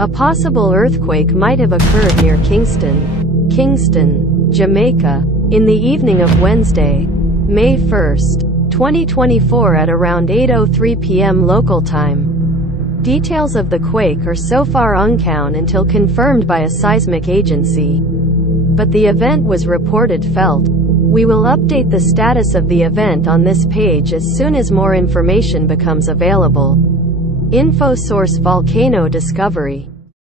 A possible earthquake might have occurred near Kingston, Kingston, Jamaica, in the evening of Wednesday, May 1, 2024 at around 8:03 p.m. local time. Details of the quake are so far unkown until confirmed by a seismic agency. But the event was reported felt. We will update the status of the event on this page as soon as more information becomes available. Info source: volcanodiscovery.